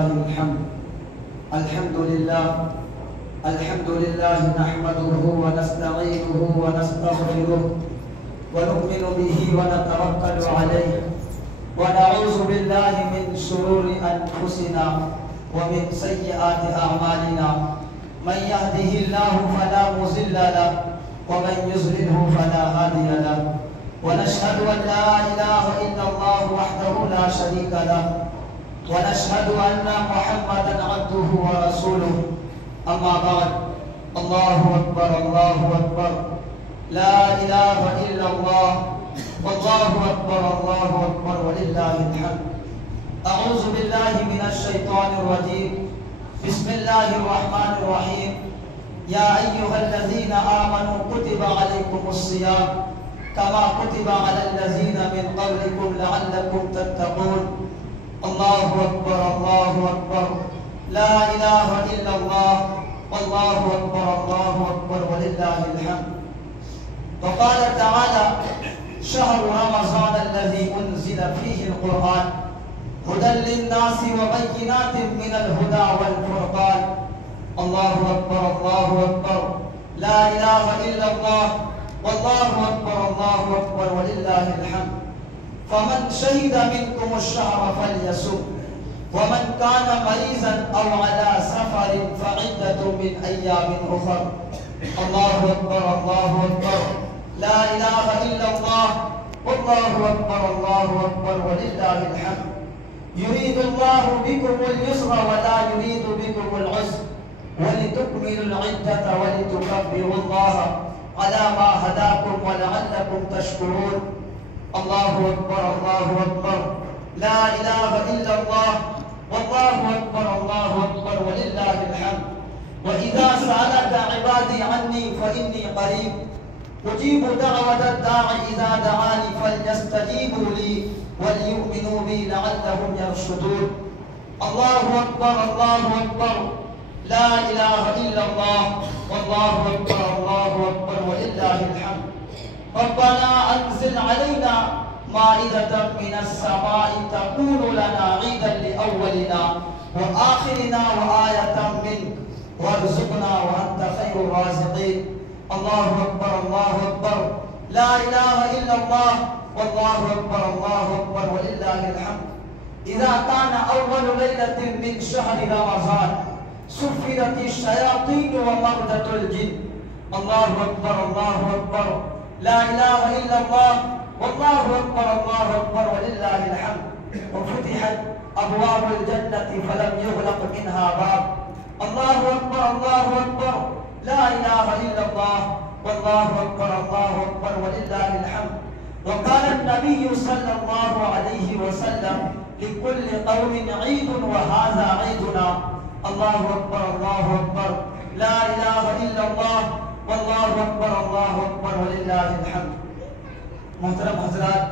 وللہ الحمد للہ نحمده ونستعینه ونستغفره ونؤمن به ونتوکل علیہ ونعوذ باللہ من شرور انفسنا ومن سیئات اعمالنا من يهده الله فلا مضل له ومن يضلل فلا هادي له ونشهد ان لا اله الا الله وحده لا شريك له ونشهد ان محمدا عبده ورسوله اما بعد الله اكبر لا اله الا الله والله اكبر ولله الحمد اعوذ بالله من الشيطان الرجيم بسم الله الرحمن الرحيم يا ايها الذين امنوا كتب عليكم الصيام كما كتب على الذين من قبلكم لعلكم تتقون الله اكبر لا اله الا الله والله اكبر ولله الحمد وقال تعالى شهر رمضان الذي انزل فيه القرآن هدى للناس وبينات من الهدى والفرقان الله اكبر لا اله الا الله والله اكبر ولله الحمد فمن شهد منكم الشهر فليصم ومن كان مريضا او على سفر فعدة من ايام اخر الله اكبر لا اله الا الله والله اكبر ولله الحمد يريد الله بكم اليسر ولا يريد بكم العسر ولتكملوا العدة ولتكبروا الله على ما هداكم ولعلكم تشكرون الله اكبر لا اله الا الله والله اكبر ولله الحمد واذا سالك عبادي عني فاني قريب اجيب دعوة الداع اذا دعاني فليستجيبوا لي وليؤمنوا بي لعلهم يرشدون الله اكبر لا اله الا الله والله اكبر ولله الحمد ربنا انزل علينا مائدة من السماء تكون لنا عيدا لاولنا واخرنا وآية منك وارزقنا وانت خير الرازقين الله اكبر لا اله الا الله والله اكبر ولله الحمد اذا كان اول ليلة من شهر رمضان سفرت الشياطين ومردة الجن الله اكبر لا اله الا الله والله اكبر ولله الحمد وفتحت ابواب الجنة فلم يغلق منها باب الله اكبر لا اله الا الله والله اكبر ولله الحمد وقال النبي صلى الله عليه وسلم لكل قوم عيد وهذا عيدنا الله اكبر لا اله الا الله والله اكبر ولله الحمد محترم حضرات،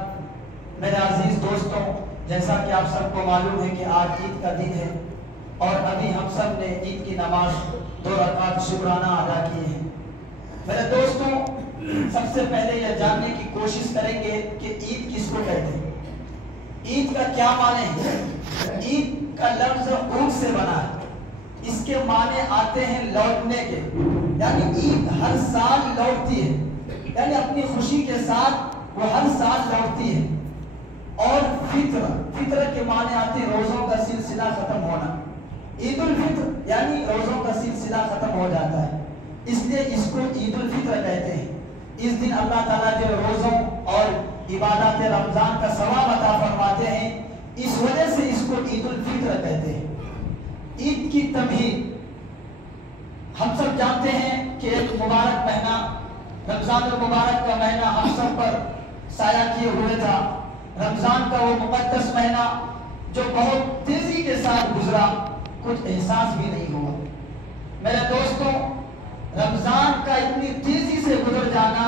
میرے عزیز دوستوں، جیسا کہ آپ سب کو معلوم ہے کہ آج عید کا دن ہے اور ابھی ہم سب نے عید کی نماز 2 رکعت شکرانہ ادا کیے ہیں۔ میرے دوستوں، سب سے پہلے یہ جاننے کی کوشش کریں گے کہ عید کس کو کہتے ہیں، عید کا کیا معنی ہے۔ عید کا لفظ عود سے بنا ہے، اس کے معنی آتے ہیں لوٹنے کے، یعنی عید ہر سال لوٹتی ہے، یعنی اپنی خوشی کے ساتھ وہ ہر سال لوٹتی ہے۔ اور فطر کے معنی آتے ہیں روزوں کا سلسلہ ختم ہونا، عید الفطر یعنی روزوں کا سلسلہ ختم ہو جاتا ہے، اس لیے اس کو عید الفطر کہتے ہیں۔ اس دن اللہ تعالیٰ جو روزوں اور عبادات رمضان کا ثواب عطا فرماتے ہیں، اس وجہ سے اس کو عید الفطر کہتے ہیں۔ عید کی تمہید ہم سب جانتے ہیں کہ ایک مبارک مہینہ رمضان المبارک کا مہینہ ہم سب پر سایہ کیے ہوئے تھا۔ رمضان کا وہ مقدس مہینہ جو بہت تیزی کے ساتھ گزرا، کچھ احساس بھی نہیں ہوا۔ میرے دوستوں، رمضان کا اتنی تیزی سے گزر جانا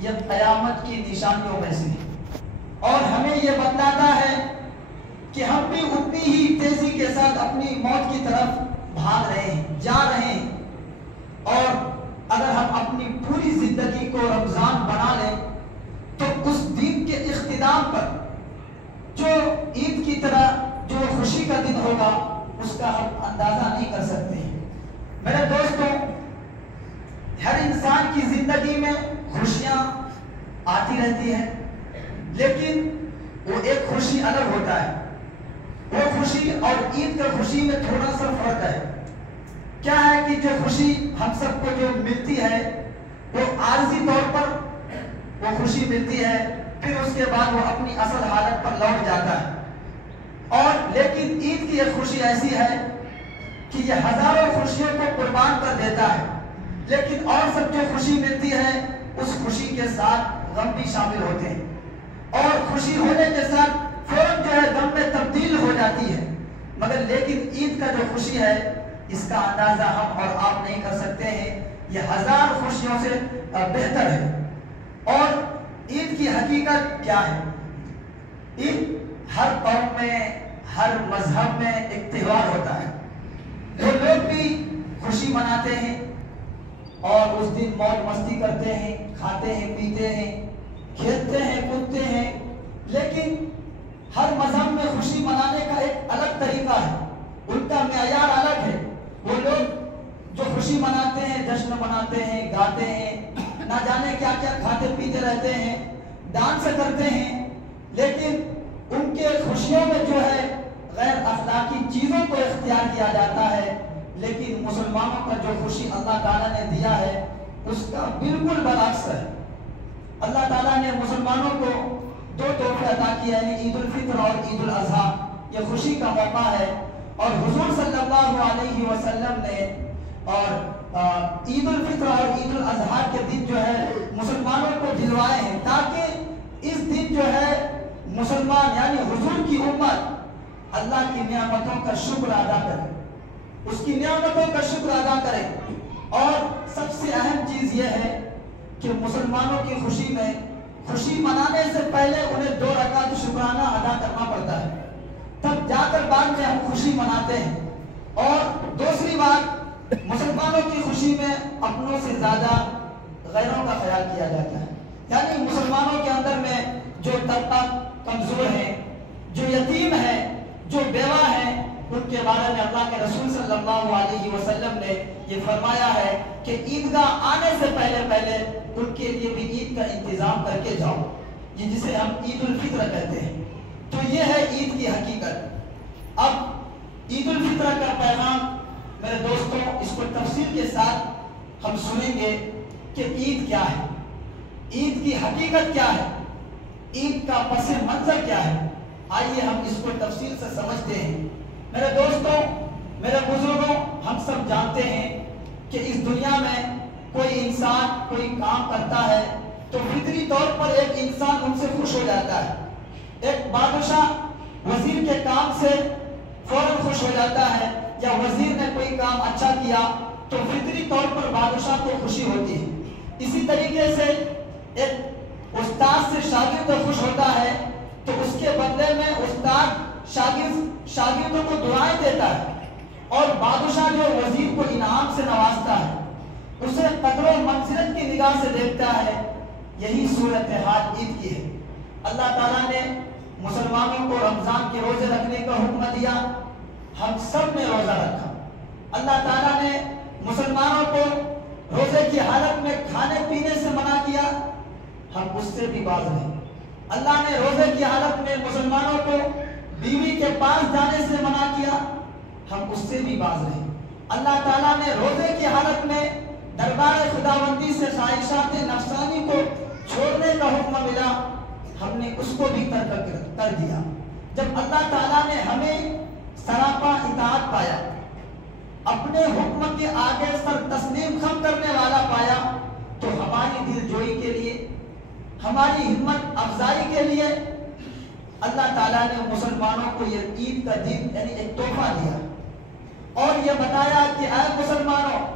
یہ قیامت کی نشانیوں میں سے ہے، اور ہمیں یہ بتلاتا ہے کہ ہم بھی اتنی ہی تیزی کے ساتھ اپنی موت کی طرف بھاگ رہے ہیں، جا رہے ہیں۔ اور اگر ہم اپنی پوری زندگی کو رمضان بنا لیں تو اس دن کے اختتام پر جو عید کی طرح جو خوشی کا دن ہوگا، اس الگ ہوتا ہے. وہ خوشی اور عید کے خوشی میں تھوڑا سا فرق ہے. کیا ہے کہ جو خوشی ہم سب کو جو ملتی ہے وہ عارضی طور پر وہ خوشی ملتی ہے، پھر اس کے بعد وہ اپنی اصل حالت پر لوٹ جاتا ہے. اور لیکن عید کی ایک خوشی ایسی ہے کہ یہ ہزاروں خوشیوں کو قربان کر دیتا ہے، لیکن اور سب جو خوشی ملتی ہے اس خوشی کے ساتھ غم بھی شامل ہوتے ہیں، اور خوشی ہونے کے ساتھ فوراً جو ہے غم میں تبدیل ہو جاتی ہے. مگر لیکن عید کا جو خوشی ہے اس کا اندازہ ہم اور آپ نہیں کر سکتے ہیں. یہ ہزار خوشیوں سے بہتر ہے. اور عید کی حقیقت کیا ہے؟ عید ہر قوم میں، ہر مذہب میں ایک تہوار ہوتا ہے. وہ لوگ بھی خوشی مناتے ہیں اور اس دن موج مستی کرتے ہیں، کھاتے ہیں، پیتے ہیں، کھیلتے ہیں، کودتے ہیں. لیکن ہر مذہب میں خوشی منانے کا ایک الگ طریقہ ہے، ان کا معیار الگ ہے. وہ لوگ جو خوشی مناتے ہیں، جشن مناتے ہیں، گاتے ہیں، نہ جانے کیا کیا کھاتے پیتے رہتے ہیں، ڈانس کرتے ہیں، لیکن ان کے خوشیوں میں جو ہے غیر اخلاقی چیزوں کو اختیار کیا جاتا ہے. لیکن مسلمانوں کا جو خوشی اللہ تعالیٰ نے دیا ہے اس کا بالکل برعکس ہے. اللہ تعالیٰ نے مسلمانوں کو دو تحفے عطا کیا ہے، عید الفطر اور عید الاضحیٰ. یہ خوشی کا موقع ہے، اور حضور صلی اللہ علیہ وسلم نے اور عید الفطر اور عید الاضحیٰ کے دن جو ہے مسلمانوں کو دلوائے ہیں، تاکہ اس دن جو ہے مسلمان یعنی حضور کی امت اللہ کی نعمتوں کا شکر ادا کرے، اس کی نعمتوں کا شکر ادا کرے. اور سب سے اہم چیز یہ ہے کہ مسلمانوں کی خوشی میں خوشی منانے سے پہلے انہیں 2 رکعت شکرانہ ادا کرنا پڑتا ہے، تب جا کر بعد میں ہم خوشی مناتے ہیں. اور دوسری بات، مسلمانوں کی خوشی میں اپنوں سے زیادہ غیروں کا خیال کیا جاتا ہے. یعنی مسلمانوں کے اندر میں جو طبقہ کمزور ہیں، جو یتیم ہیں، جو بیوہ ہیں، ان کے بارے میں اللہ کے رسول صلی اللہ علیہ وسلم نے یہ فرمایا ہے کہ عیدگاہ آنے سے پہلے ان کے لیے بھی عید کا انتظام کر کے جاؤ، یہ جسے ہم عید الفطر کہتے ہیں. تو یہ ہے عید کی حقیقت. اب عید الفطر کا پیغام میرے دوستوں اس کو تفصیل کے ساتھ ہم سنیں گے کہ عید کیا ہے، عید کی حقیقت کیا ہے، عید کا پس منظر کیا ہے. آئیے ہم اس کو تفصیل سے سمجھتے ہیں. میرے دوستوں، میرے بزرگوں، ہم سب جانتے ہیں کہ اس دنیا میں کوئی انسان کوئی کام کرتا ہے تو فطری طور پر ایک انسان ان سے خوش ہو جاتا ہے. ایک بادشاہ وزیر کے کام سے فوراً خوش ہو جاتا ہے، یا وزیر نے کوئی کام اچھا کیا تو فطری طور پر بادشاہ کو خوشی ہوتی ہے. اسی طریقے سے ایک استاد سے شاگرد خوش ہوتا ہے تو اس کے بدلے میں استاد شاگردوں کو دعائیں دیتا ہے، اور بادشاہ جو وزیر کو انعام سے نوازتا ہے اسے قدر و منزلت کی نگاہ سے دیکھتا ہے. یہی صورتحال عید کی ہے. اللہ تعالیٰ نے مسلمانوں کو رمضان کے روزے رکھنے کا حکم دیا، ہم سب نے روزہ رکھا. اللہ تعالیٰ نے مسلمانوں کو روزے کی حالت میں کھانے پینے سے منع کیا، ہم اس سے بھی باز رہے. اللہ نے روزے کی حالت میں مسلمانوں کو بیوی کے پاس جانے سے منع کیا، ہم اس سے بھی باز رہے. اللہ تعالیٰ نے روزے کی حالت میں دربار خداوندی سے خواہشات نفسانی کو چھوڑنے کا حکم ملا، ہم نے اس کو بھی ترک کر دیا. جب اللہ تعالیٰ نے ہمیں سراپا اطاعت پایا، اپنے حکم کے آگے سر تسلیم خم کرنے والا پایا، تو ہماری دل جوئی کے لیے، ہماری ہمت افزائی کے لیے اللہ تعالیٰ نے مسلمانوں کو یہ عید کا دن یعنی ایک تحفہ دیا، اور یہ بتایا کہ اے مسلمانوں،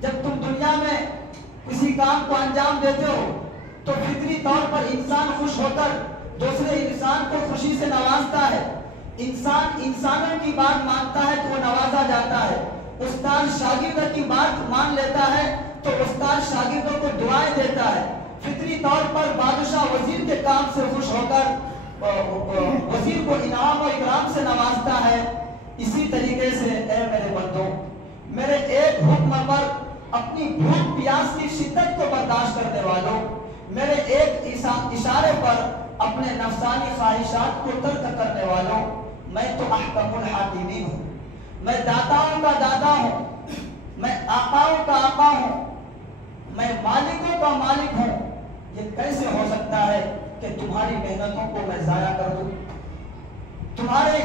جب تم دنیا میں کسی کام کو انجام دیتے ہو تو فطری طور پر انسان خوش ہو کر دوسرے انسان کو خوشی سے نوازتا ہے. انسان انسانوں کی بات مانتا ہے تو وہ نوازا جاتا ہے. استاد شاگرد کی بات مان لیتا ہے تو استاد شاگردوں کو دعائیں دیتا ہے. فطری طور پر بادشاہ وزیر کے کام سے خوش ہو کر وزیر کو انعام و اکرام سے نوازتا ہے. اسی طریقے سے اے میرے بندوں، میرے ایک حکم پر اپنی بھوک پیاس کی شدت کو برداشت کرنے والوں، میرے ایک اشارے پر اپنے نفسانی خواہشات کو ترک کرنے والوں، میں تو احکم الحاکمین ہوں، میں داتاؤں کا دادا ہوں، میں آقاؤں کا آقا ہوں، میں مالکوں کا مالک ہوں۔ یہ کیسے ہو سکتا ہے کہ تمہاری محنتوں کو میں ضائع کر دوں، تمہاری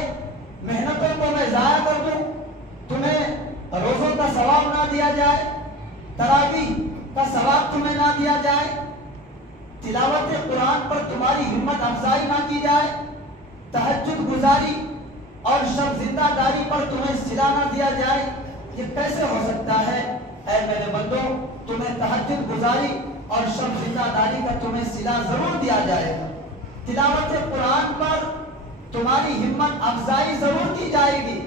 محنتوں کو میں ضائع کر دوں، تمہیں روزوں کا ثواب نہ دیا جائے، تراویح کا ثواب تمہیں نہ دیا جائے، تلاوت قرآن پر تمہاری ہمت افزائی نہ کی جائے، تہجد گزاری اور شب زندہ داری پر تمہیں صلہ نہ دیا جائے۔ یہ کیسے ہو سکتا ہے؟ اے میرے بندو، تمہیں تہجد گزاری اور شب زندہ داری کا تمہیں صلہ ضرور دیا جائے گا، تلاوت قرآن پر تمہاری ہمت افزائی ضرور کی جائے گی،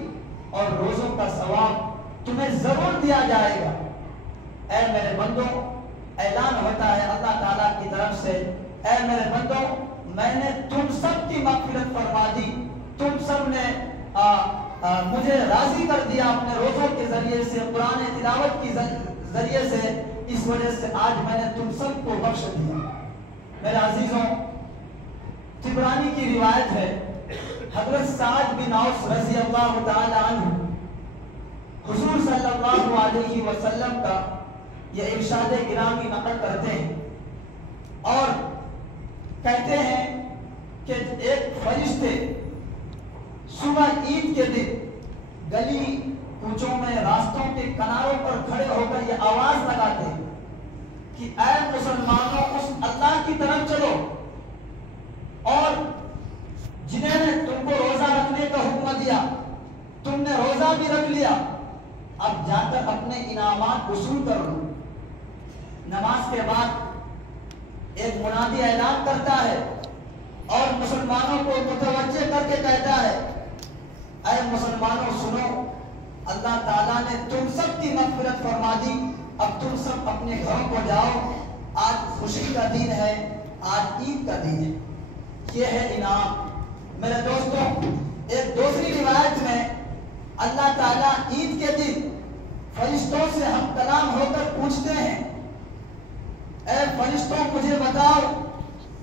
اور روزوں کا ثواب تمہیں ضرور دیا جائے گا۔ اے میرے بندو، اعلان ہوتا ہے اللہ تعالیٰ کی طرف سے، اے میرے بندو، میں نے تم سب کی مغفرت فرما دی، تم سب نے مجھے راضی کر دیا اپنے روزوں کے ذریعے سے، قرآن تلاوت کی ذریعے سے، اس وجہ سے آج میں نے تم سب کو بخش دیا۔ میرے عزیزوں، طبرانی کی روایت ہے، حضرت سعد بن اوس رضی اللہ تعالی عنہ حضور صلی اللہ علیہ وسلم کا یہ ارشاد گرامی نقل کرتے ہیں اور کہتے ہیں کہ ایک فرشتے صبح عید کے دن گلی کوچوں میں، راستوں کے کناروں پر کھڑے ہو کر یہ آواز لگاتے ہیں کہ اے مسلمانوں، اس اللہ کی طرف چلو اور جنہیں نے تم کو روزہ رکھنے کا حکم دیا، تم نے روزہ بھی رکھ لیا، اب جا کر اپنے انعامات وصول کر لو۔ نماز کے بعد ایک منادی اعلان کرتا ہے اور مسلمانوں کو متوجہ کر کے کہتا ہے، اے مسلمانوں سنو، اللہ تعالیٰ نے تم سب کی مغفرت فرما دی، اب تم سب اپنے گھروں کو جاؤ، آج خوشی کا دن ہے، آج عید کا دن ہے، یہ ہے انعام۔ میرے دوستوں، ایک دوسری روایت میں اللہ تعالیٰ عید کے دن فرشتوں سے ہم کلام ہو کر پوچھتے ہیں، اے فرشتوں مجھے بتاؤ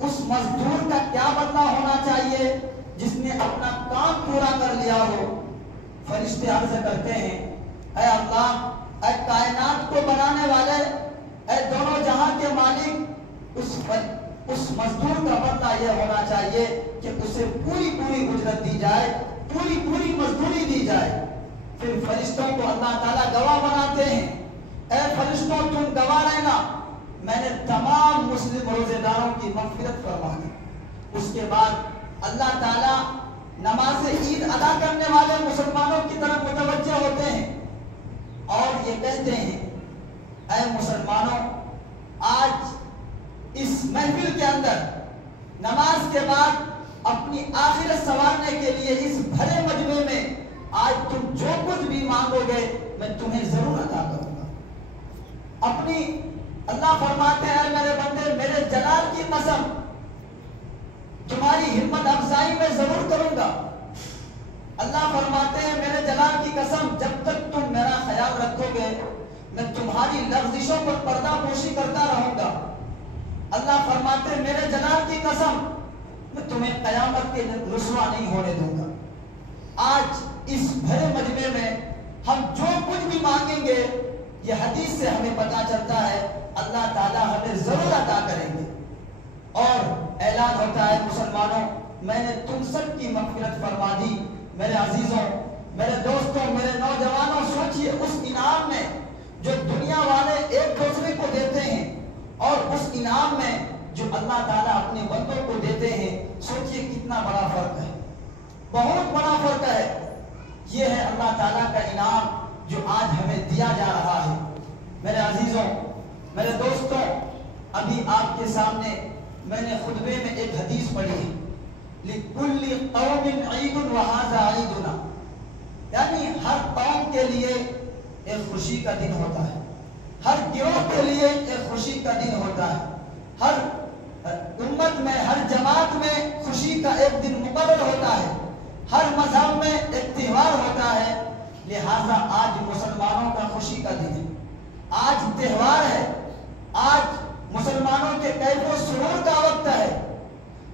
اس مزدور کا کیا بدلہ ہونا چاہیے جس نے اپنا کام پورا کر لیا ہو۔ فرشتے عرض کرتے ہیں، اے اللہ، اے کائنات کو بنانے والے، اے دونوں جہاں کے مالک، اس مزدور کا بدلہ یہ ہونا چاہیے کہ اسے پوری اجرت دی جائے، پوری مزدوری دی جائے۔ پھر فرشتوں کو اللہ تعالیٰ گواہ بناتے ہیں، اے فرشتوں تم گواہ رہنا، میں نے تمام مسلم روزے داروں کی مغفرت فرما دی۔ اس کے بعد اللہ تعالیٰ نماز عید ادا کرنے والے مسلمانوں کی طرف متوجہ ہوتے ہیں اور یہ کہتے ہیں، اے مسلمانوں، آج اس محفل کے اندر نماز کے بعد اپنی آخرت سنوارنے کے لیے اس بھرے مجمع میں آج تم جو کچھ بھی مانگو گے میں تمہیں ضرور عطا کروں گا۔ اپنی اللہ فرماتے ہیں، میرے بندے، میرے جلال کی قسم، تمہاری ہمت افزائی میں ضرور کروں گا۔ اللہ فرماتے ہیں، میرے جلال کی قسم، جب تک تم میرا خیال رکھو گے میں تمہاری لغزشوں پر پردہ پوشی کرتا رہوں گا۔ اللہ فرماتے ہیں، میرے جلال کی قسم، میں تمہیں قیامت کے رسوا نہیں ہونے دوں گا۔ آج اس بھرے مجمع میں ہم جو کچھ بھی مانگیں گے، یہ حدیث سے ہمیں پتا چلتا ہے اللہ تعالیٰ ہمیں ضرور عطا کریں گے۔ اور اعلان ہوتا ہے، مسلمانوں، میں نے تم سب کی مغفرت فرما دی۔ میرے عزیزوں، میرے دوستوں، میرے نوجوانوں، سوچئے اس انعام میں جو دنیا والے ایک دوسرے کو دیتے ہیں اور اس انعام میں جو اللہ تعالیٰ اپنے بندوں کو دیتے ہیں، سوچئے کتنا بڑا فرق ہے، بہت بڑا فرق ہے۔ یہ ہے اللہ تعالیٰ کا انعام جو آج ہمیں دیا جا رہا ہے۔ میرے عزیزوں، میرے دوستوں، ابھی آپ کے سامنے میں نے خطبے میں ایک حدیث پڑھی ہے، لِكُلِّ قَوْمٍ عِيدٌ وَهَذَا عِيدُنَا، یعنی ہر قوم کے لیے ایک خوشی کا دن ہوتا ہے، ہر گروہ کے لیے ایک خوشی کا دن ہوتا ہے، ہر امت میں، ہر جماعت میں خوشی کا ایک دن مقرر ہوتا ہے، ہر مذہب میں ایک تہوار ہوتا ہے۔ لہذا آج مسلمانوں کا خوشی کا دن ہے، آج تہوار ہے، آج مسلمانوں کے کیف و سرور کا وقت ہے۔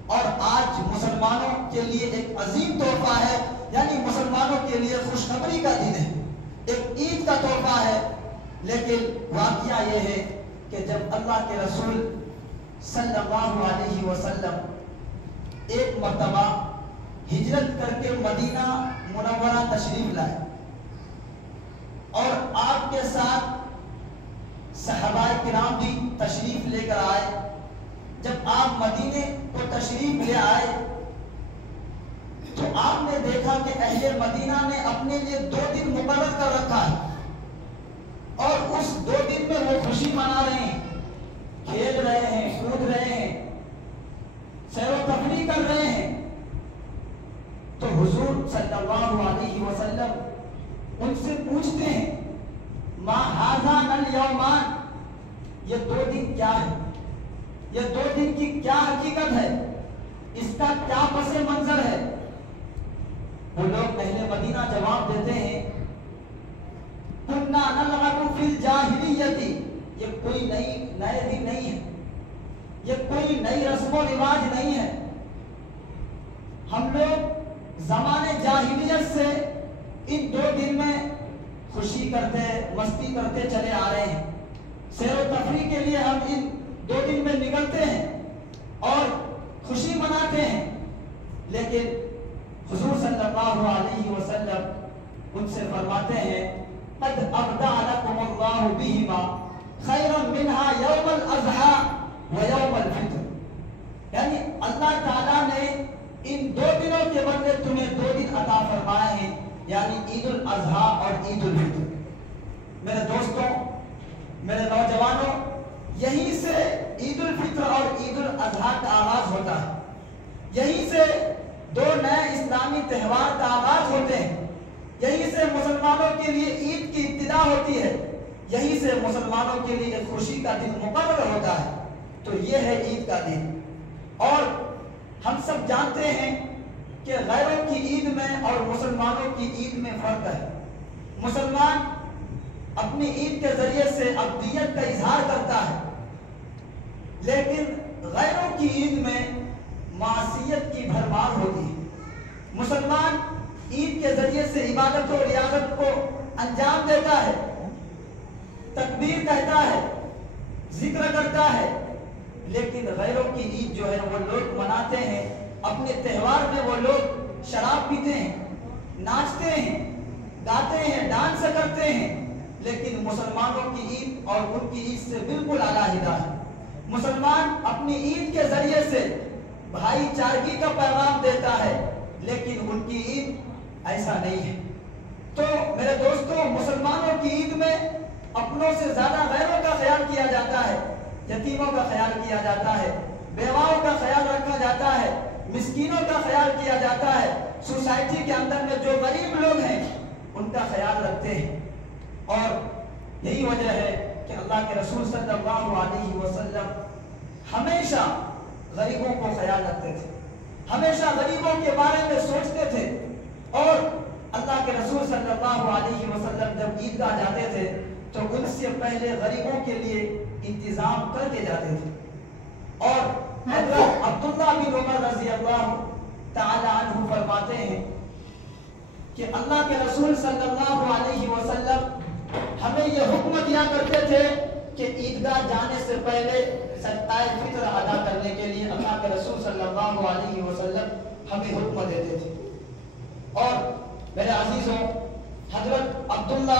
اور آج مسلمانوں کے لیے ایک عظیم تحفہ ہے، یعنی مسلمانوں کے لیے خوشخبری کا دن ہے، ایک عید کا تحفہ ہے۔ لیکن واقعہ یہ ہے کہ جب اللہ کے رسول صلی اللہ علیہ وسلم ایک مرتبہ ہجرت کر کے مدینہ منورہ تشریف لائے اور آپ کے ساتھ صحابہ کرام بھی تشریف لے کر آئے، جب آپ مدینے کو تشریف لے آئے تو آپ نے دیکھا کہ اہل مدینہ نے اپنے لیے 2 دن مقرر کر رکھا ہے اور اس 2 دن میں وہ خوشی منا رہے ہیں، کھیل رہے ہیں، کود رہے ہیں، سیر و تفریح کر رہے ہیں۔ تو حضور صلی اللہ علیہ وسلم ان سے پوچھتے ہیں ما ھذان الیومان، یہ 2 دن کیا ہے، یہ 2 دن کی کیا حقیقت ہے، اس کا کیا پس منظر ہے؟ وہ لوگ اہل مدینہ جواب دیتے ہیں کنا نلعب فی الجاہلیۃ، یہ کوئی نئے دن نہیں ہے، یہ کوئی نئی رسم و رواج نہیں ہے، ہم لوگ زمانے جاہلیت سے ان 2 دن میں خوشی کرتے مستی کرتے چلے آ رہے ہیں، سیر و تفریح کے لیے ہم ان 2 دن میں نکلتے ہیں اور خوشی مناتے ہیں۔ لیکن حضور صلی اللہ علیہ وسلم ان سے فرماتے ہیں قد ابدع لکم اللہ بہما خیرا منہا یوم الاضحی و یوم الفطر، یعنی اللہ تعالیٰ نے ان 2 دنوں کے بدلے تمہیں 2 دن عطا فرمائے ہیں، یعنی عید الاضحیٰ اور عید الفطر۔ میرے دوستوں، میرے نوجوانوں، یہیں سے عید الفطر اور عید الاضحیٰ کا آغاز ہوتا ہے، یہیں سے 2 نئے اسلامی تہوار کا آغاز ہوتے ہیں، یہیں سے مسلمانوں کے لیے عید کی ابتدا ہوتی ہے، یہیں سے مسلمانوں کے لیے ایک خوشی کا دن مقرر ہوتا ہے۔ تو یہ ہے عید کا دن، اور ہم سب جانتے ہیں کہ غیروں کی عید میں اور مسلمانوں کی عید میں فرق ہے۔ مسلمان اپنی عید کے ذریعے سے ابدیت کا اظہار کرتا ہے، لیکن غیروں کی عید میں معصیت کی بھرمار ہوتی ہے۔ مسلمان عید کے ذریعے سے عبادت و ریاضت کو انجام دیتا ہے، تکبیر کہتا ہے، ذکر کرتا ہے، لیکن غیروں کی عید جو ہے وہ لوگ مناتے ہیں، اپنے تہوار میں وہ لوگ شراب پیتے ہیں، ناچتے ہیں، گاتے ہیں، ڈانس کرتے ہیں، لیکن مسلمانوں کی عید اور ان کی عید سے بالکل علیحدہ ہے۔ مسلمان اپنی عید کے ذریعے سے بھائی چارگی کا پیغام دیتا ہے، لیکن ان کی عید ایسا نہیں ہے۔ تو میرے دوستوں، مسلمانوں کی عید میں اپنوں سے زیادہ غیروں کا خیال کیا جاتا ہے، یتیموں کا خیال کیا جاتا ہے، بیواؤں کا خیال رکھا جاتا ہے، مسکینوں کا خیال کیا جاتا ہے، سوسائٹی کے اندر میں جو غریب لوگ ہیں ان کا خیال رکھتے ہیں۔ اور یہی وجہ ہے کہ اللہ کے رسول صلی اللہ علیہ وسلم ہمیشہ غریبوں کو خیال رکھتے تھے، ہمیشہ غریبوں کے بارے میں سوچتے تھے، اور اللہ کے رسول صلی اللہ علیہ وسلم جب عیدگاہ جاتے تھے تو ان سے پہلے غریبوں کے لیے انتظام کر کے جاتے تھے۔ اور حضرت عبداللہ بن عمر رضی اللہ تعالی عنہ فرماتے ہیں کہ اللہ کے رسول صلی اللہ علیہ وسلم ہمیں یہ حکم دیا کرتے تھے کہ عیدگاہ جانے سے پہلے صدقہ فطر ادا کرنے کے لیے اللہ کے رسول صلی اللہ علیہ وسلم ہمیں حکم دیتے تھے۔ اور میرے عزیزوں، حضرت عبداللہ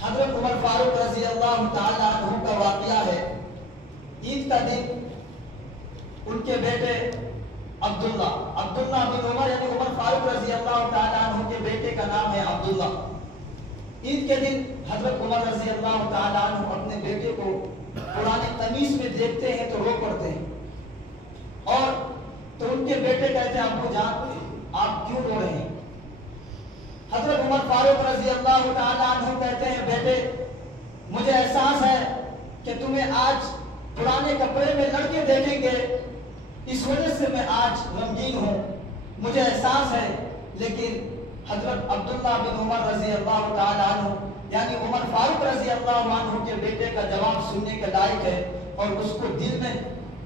حضرت عمر فاروق رضی اللہ تعالی عنہ کا واقعہ ہے۔ عید کا دن ان کے بیٹے عبداللہ بن عمر یعنی عمر فاروق رضی اللہ تعالی عنہ کے بیٹے کا نام ہے عبداللہ۔ عید کے دن حضرت عمر رضی اللہ تعالی عنہ اپنے بیٹے کو پرانے قمیص میں دیکھتے ہیں تو رو پڑتے ہیں، اور تو ان کے بیٹے کہتے ہیں ابو جان آپ کیوں رو رہے ہیں؟ حضرت عمر فاروق رضی اللہ تعالی عنہ کہتے ہیں بیٹے مجھے احساس ہے کہ تمہیں آج پرانے کپڑے میں لڑکے دیکھیں گے، اس وجہ سے میں آج غمگین ہوں، مجھے احساس ہے۔ لیکن حضرت عبداللہ بن عمر رضی اللہ تعالی عنہ یعنی عمر فاروق رضی اللہ عنہ کے بیٹے کا جواب سننے کے لائق ہے، اور اس کو دل میں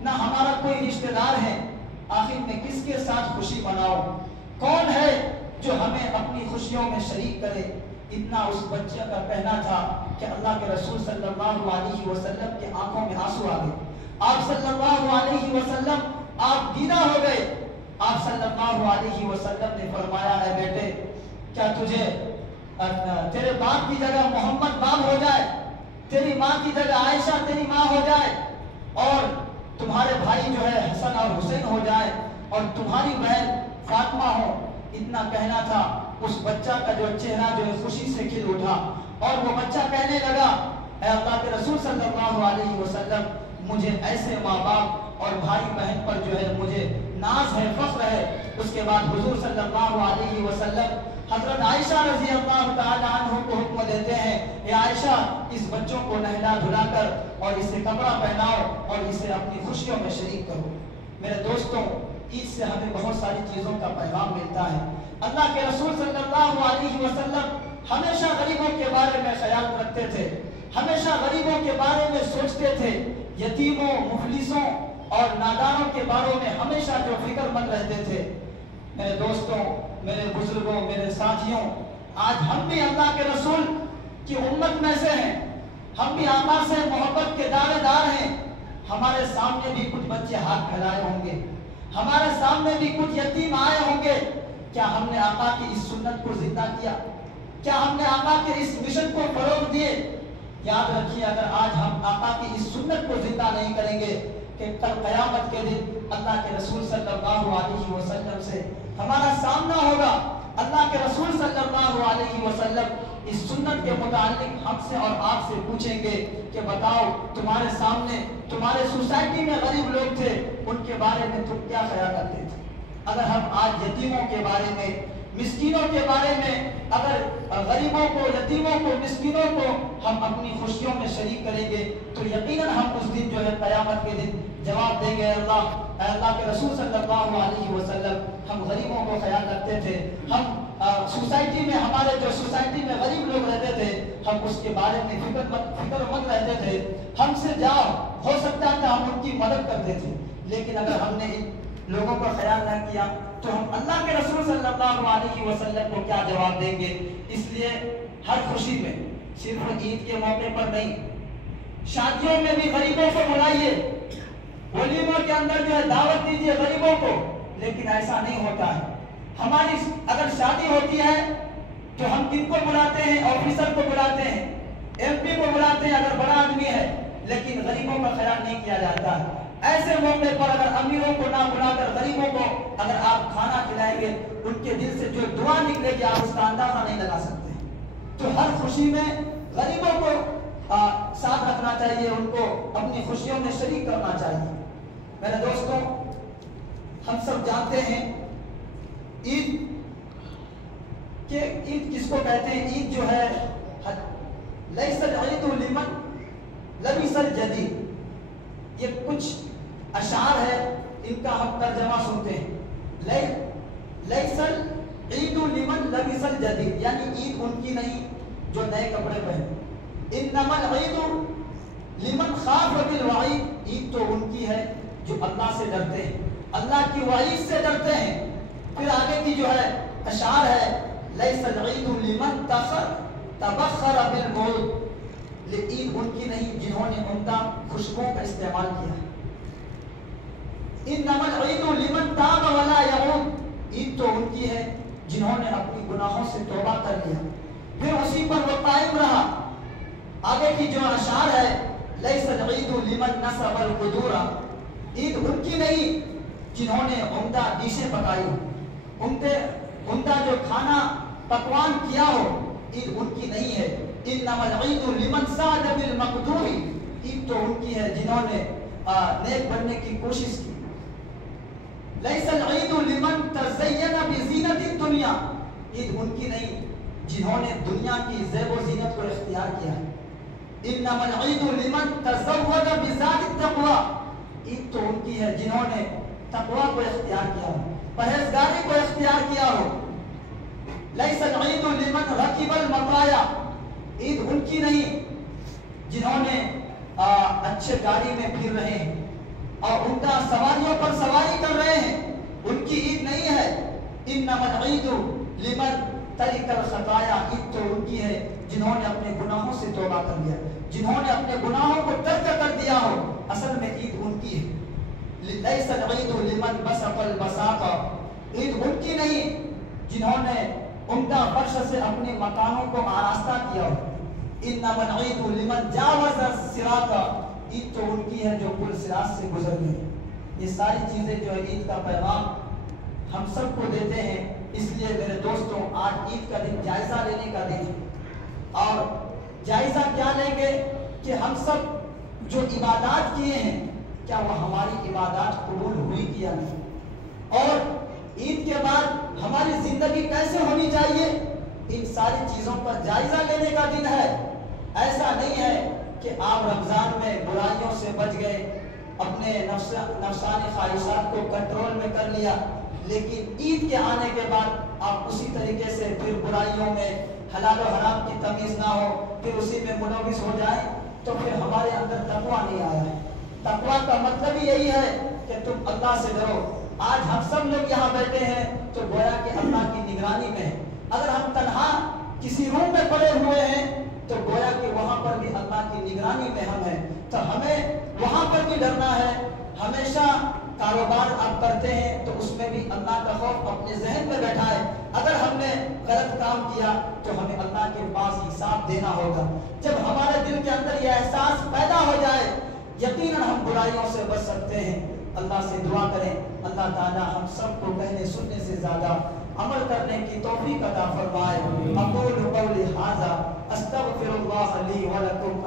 نہ ہمارا کوئی رشتہ دار ہے، آخر میں کس کے ساتھ خوشی مناؤ؟ کون ہے جو ہمیں اپنی خوشیوں میں شریک کرے؟ اتنا اس بچے کا کہنا تھا کہ اللہ کے رسول صلی اللہ علیہ وسلم کے آنکھوں میں آنسو آ گئے۔ آپ صلی اللہ علیہ وسلم آپ دیدہ ہو گئے۔ آپ صلی اللہ علیہ وسلم نے فرمایا، اے بیٹے، کیا تجھے تیرے باپ کی جگہ محمد باپ ہو جائے، تیری ماں کی جگہ عائشہ تیری ماں ہو جائے، اور تمہارے بھائی جو ہے حسن اور حسین ہو جائے، اور تمہاری بہن فاطمہ ہو؟ اتنا کہنا تھا، اس بچہ کا جو چہرہ جو ہے خوشی سے کھل اٹھا، اور وہ بچہ کہنے لگا، اے اللہ کے رسول صلی اللہ علیہ وسلم، مجھے ایسے ماں باپ اور بھائی بہن پر جو ہے مجھے ناز ہے، فخر ہے۔ اس کے بعد حضور صلی اللہ علیہ وسلم حضرت عائشہ رضی اللہ تعالی عنہ کو حکم دیتے ہیں، اے عائشہ، اس بچوں کو نہلا دھلا کر اور اسے کپڑا پہناؤ اور اسے اپنی خوشیوں میں شریک کرو۔ میرے دوستوں، عید سے ہمیں بہت ساری چیزوں کا پیغام ملتا ہے۔ اللہ کے رسول صلی اللہ علیہ وسلم ہمیشہ غریبوں کے بارے میں خیال رکھتے تھے، ہمیشہ غریبوں کے بارے میں سوچتے تھے، یتیموں، مفلسوں اور ناداروں کے بارے میں ہمیشہ جو فکر مند رہتے تھے۔ میرے دوستوں، میرے بزرگوں، میرے ساتھیوں، آج ہم بھی اللہ کے رسول کی امت میں سے ہیں، ہم بھی آقا سے محبت کے دعوے دار ہیں۔ ہمارے سامنے بھی کچھ بچے ہاتھ پھیلائے ہوں گے، ہمارے سامنے بھی کچھ یتیم آئے ہوں گے۔ کیا ہم نے آقا کی اس سنت کو زندہ کیا؟ کیا ہم نے آقا کے اس مشن کو فروغ دیے؟ یاد رکھیے، اگر آج ہم آقا کی اس سنت کو زندہ نہیں کریں گے کہ کل قیامت کے دن اللہ کے رسول صلی اللہ علیہ وسلم سے ہمارا سامنا ہوگا۔ اللہ کے رسول صلی اللہ علیہ وسلم اس سنت کے متعلق ہم سے اور آپ سے پوچھیں گے کہ بتاؤ، تمہارے سامنے تمہارے سوسائٹی میں غریب لوگ تھے، ان کے بارے میں تم کیا خیال کرتے تھے؟ اگر ہم آج یتیموں کے بارے میں، مسکینوں کے بارے میں، اگر غریبوں کو، یتیموں کو، مسکینوں کو ہم اپنی خوشیوں میں شریک کریں گے تو یقیناً ہم اس دن جو ہے قیامت کے دن جواب دیں گے، اللہ کے رسول صلی اللہ علیہ وسلم، ہم غریبوں کو خیال رکھتے تھے، ہم سوسائٹی میں، ہمارے جو سوسائٹی میں غریب لوگ رہتے تھے، ہم اس کے بارے میں فکر مند رہتے تھے، ہم سے جاؤ ہو سکتا تھا ہم ان کی مدد کرتے تھے، لیکن اگر ہم نے ان لوگوں کا خیال نہ کیا تو ہم اللہ کے رسول صلی اللہ علیہ وسلم کو کیا جواب دیں گے؟ اس لیے ہر خوشی میں، صرف عید کے موقع پر نہیں، شادیوں میں بھی غریبوں کو بلائیے، ولیموں کے اندر جو ہے دعوت دیجیے غریبوں کو، لیکن ایسا نہیں ہوتا ہے۔ ہماری اگر شادی ہوتی ہے تو ہم کن کو بلاتے ہیں؟ آفیسر کو بلاتے ہیں، ایم پی کو بلاتے ہیں اگر بڑا آدمی ہے، لیکن غریبوں کا خیال نہیں کیا جاتا ہے۔ ایسے موقع پر اگر امیروں کو نہ بلا کر غریبوں کو اگر آپ کھانا کھلائیں گے، ان کے دل سے جو دعا نکلے گی آپ اس کا اندازہ نہیں لگا سکتے۔ تو ہر خوشی میں غریبوں کو ساتھ رکھنا چاہیے، ان کو اپنی خوشیوں میں شریک کرنا چاہیے۔ میرے دوستوں، ہم سب جانتے ہیں عید کس کو کہتے ہیں؟ عید جو ہے لیس العید لمن لبس الجدید، یہ کچھ اشعار ہے، ان کا ہم ترجمہ سنتے ہیں۔ لیس العید لمن لبس الجدید، یعنی عید ان کی نہیں جو نئے کپڑے پہنے، انما العید لمن خاف بالوعید، عید تو ان کی ہے جو اللہ سے ڈرتے ہیں، اللہ کی وعید سے ڈرتے ہیں۔ پھر آگے کی جو ہے اشعار ہے، لیس العید لمن تبخر بالموت، عید ان کی نہیں جنہوں نے عمدہ خوشبوؤں کا استعمال کیا ہے۔ انما العید لمن تاب ولا یعود، عید تو ان کی ہے جنہوں نے اپنی گناہوں سے توبہ کر لیا، پھر اسی پر وہ قائم رہا۔ آگے کی جو اشعار ہے، لیس العید لمن نصب القدور، عید ان کی نہیں جنہوں نے عمدہ ڈشیں پکائی ہو، عمدہ جو کھانا پکوان کیا ہو، عید ان کی نہیں ہے۔ انما العید لمن سعد بالمقدور، عید تو ان کی ہے جنہوں نے نیک بننے کی کوشش کی۔ لیس العید لمن تزین بزینت الدنیا، عید ان کی نہیں جنہوں نے دنیا کی زیب و زینت کو اختیار کیا ہے۔ انما العید لمن تزود بذات التقوی، عید تو ان کی ہے جنہوں نے تقوی کو اختیار کیا ہو، پرہیزگاری کو اختیار کیا ہو۔ لیس العید لمن رکب المطایا، عید ان کی نہیں جنہوں نے اچھے گاڑی میں پھر رہے ہیں، اور اونٹا سواریوں پر سواری کر رہے ہیں، ان کی عید نہیں ہے۔ انما العید لمن ترک الخطایا، عید تو ان کی ہے جنہوں نے اپنے گناہوں سے توبہ کر لیا، جنہوں نے اپنے گناہوں کو ترک کر دیا ہو۔ اصل میں عید ان کی ہے۔ لیس العید لمن بسط البساط، عید ان کی نہیں جنہوں نے عمدہ فرش سے اپنے مکانوں کو آراستہ کیا ہو۔ انما العید لمن جاوز الصراط، عید تو ان کی ہے جو پل صراط سے گزر گئے۔ یہ ساری چیزیں جو ہے عید کا پیغام ہم سب کو دیتے ہیں۔ اس لیے میرے دوستوں، آج عید کا دن جائزہ لینے کا دن ہے، اور جائزہ کیا لیں گے کہ ہم سب جو عبادات کیے ہیں کیا وہ ہماری عبادات قبول ہوئی کیا نہیں، اور عید کے بعد ہماری زندگی کیسے ہونی چاہیے، ان ساری چیزوں پر جائزہ لینے کا دن ہے۔ ایسا نہیں ہے کہ آپ رمضان میں برائیوں سے بچ گئے، اپنے نفسانی خواہشات کو کنٹرول میں کر لیا، لیکن عید کے آنے کے بعد آپ اسی طریقے سے پھر برائیوں میں حلال و حرام کی تمیز نہ ہو، پھر اسی میں ملوث ہو جائیں، تو پھر ہمارے اندر تقویٰ نہیں آیا ہے۔ تقویٰ کا مطلب ہی یہی ہے کہ تم اللہ سے ڈرو۔ آج ہم سب لوگ یہاں بیٹھے ہیں تو گویا کہ اللہ کی نگرانی میں ہیں۔ اگر ہم تنہا کسی روم میں پڑے ہوئے ہیں تو گویا کہ وہاں پر بھی اللہ کی نگرانی میں ہم ہیں، تو ہمیں وہاں پر بھی ڈرنا ہے۔ ہمیشہ کاروبار آپ کرتے ہیں تو اس میں بھی اللہ کا خوف اپنے ذہن میں بیٹھا ہے۔ اگر ہم نے غلط کام کیا تو ہمیں اللہ کے پاس حساب دینا ہوگا۔ جب ہمارے دل کے اندر یہ احساس پیدا ہو جائے، یقیناً ہم برائیوں سے بچ سکتے ہیں۔ اللہ سے دعا کریں اللہ تعالی ہم سب کو کہنے سننے سے زیادہ عمل کرنے کی توفیق عطا فرمائے۔ اقول قولی ھذا استغفر اللہ لی ولکم